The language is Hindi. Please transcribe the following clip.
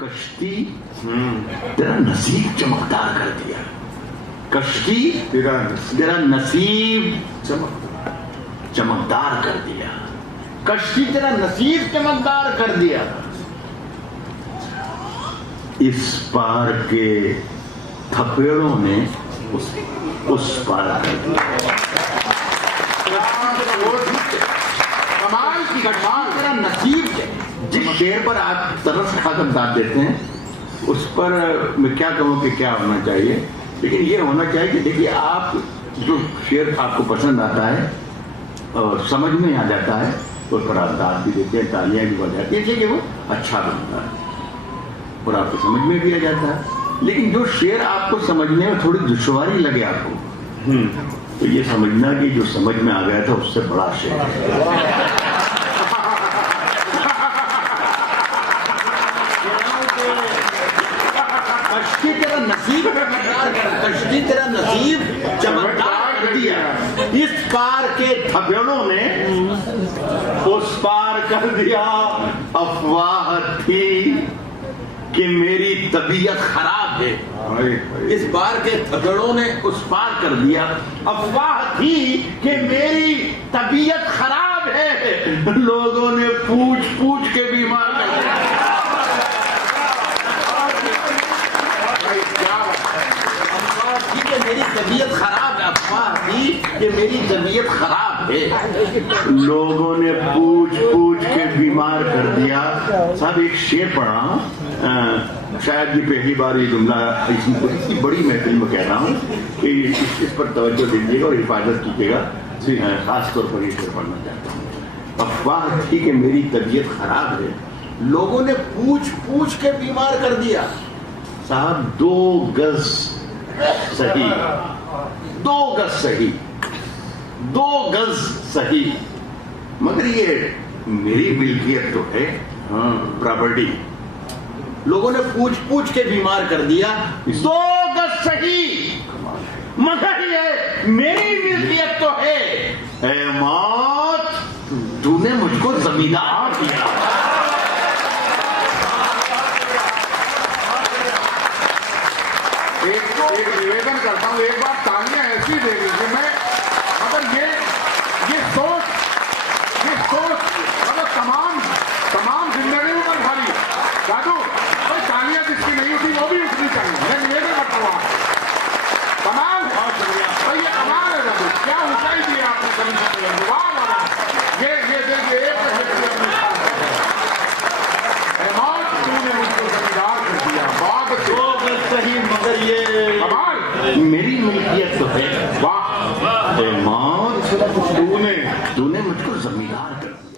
कश्ती तेरा नसीब चमकदार कर दिया। कश्ती तेरा नसीब चमकदार कर दिया। कश्ती तेरा नसीब चमकदार कर दिया। इस पार के थपेड़ों ने उस पार कर दिया। कमाल की घटना तेरा नसीब है। जिस शेर पर आप तरस खाकर दाद देते हैं उस पर मैं क्या कहूँ कि क्या होना चाहिए, लेकिन ये होना चाहिए कि देखिए आप जो शेर आपको पसंद आता है और समझ में आ जाता है तो उस पर आप दाद भी देते हैं, तालियां भी बजाते हैं कि वो अच्छा बनता है और आपको समझ में भी आ जाता है। लेकिन जो शेर आपको समझने में थोड़ी दुश्वारी लगे आपको, तो ये समझना कि जो समझ में आ गया था उससे बड़ा शेर है। कश्ती तेरा नसीब चमकदार कर दिया। इस पार के थपेड़ों ने उस पार कर दिया। अफवाह थी कि मेरी तबीयत खराब है। इस बार के थपेड़ों ने उस पार कर दिया। अफवाह थी कि मेरी तबीयत खराब है। लोगों ने पूछ पूछ के बीमार कर दिया। मेरी तबीयत खराब है। अफवाह थी कि मेरी तबीयत खराब है। लोगों ने पूछ पूछ के बीमार कर दिया। साहब एक शेर पढ़ा, शायद ये पहली बार ये जुमला इतनी बड़ी महफिल में कह रहा हूँ कि इस पर तवज्जो दीजिएगा और हिफाजत कीजिएगा। खास तौर पर ये शेर पढ़ना चाहता हूँ। अफवाह थी कि मेरी तबीयत खराब है। लोगों ने पूछ पूछ के बीमार कर दिया। साहब 2 गज सही, 2 गज सही, 2 गज सही, मगर ये मेरी मिल्कियत तो है, प्रॉपर्टी। लोगों ने पूछ पूछ के बीमार कर दिया। 2 गज सही, मगर ये मेरी मिल्कियत तो है। ऐ मौत, तूने मुझको जमींदार किया। एक निवेदन करता हूँ, एक बार तालियां ऐसी दे दीजिए। मैं मतलब ये सोच मतलब तमाम जिंदगी में भारी जादू कोई तालियां जिसकी नहीं उठी वो भी उठनी चाहिए। मैं निवेदन करता हूँ तमाम। बहुत शुक्रिया भाई, ये कमाल है जादू, क्या ऊंचाई दी आपने कभी। ये देखिए तूने मुझको जमींदार कर दिया। बात 2 गज सही, मगर ये मेरी मिल्कियत तो है। वाह मौत, तूने मुझको जमींदार कर दिया।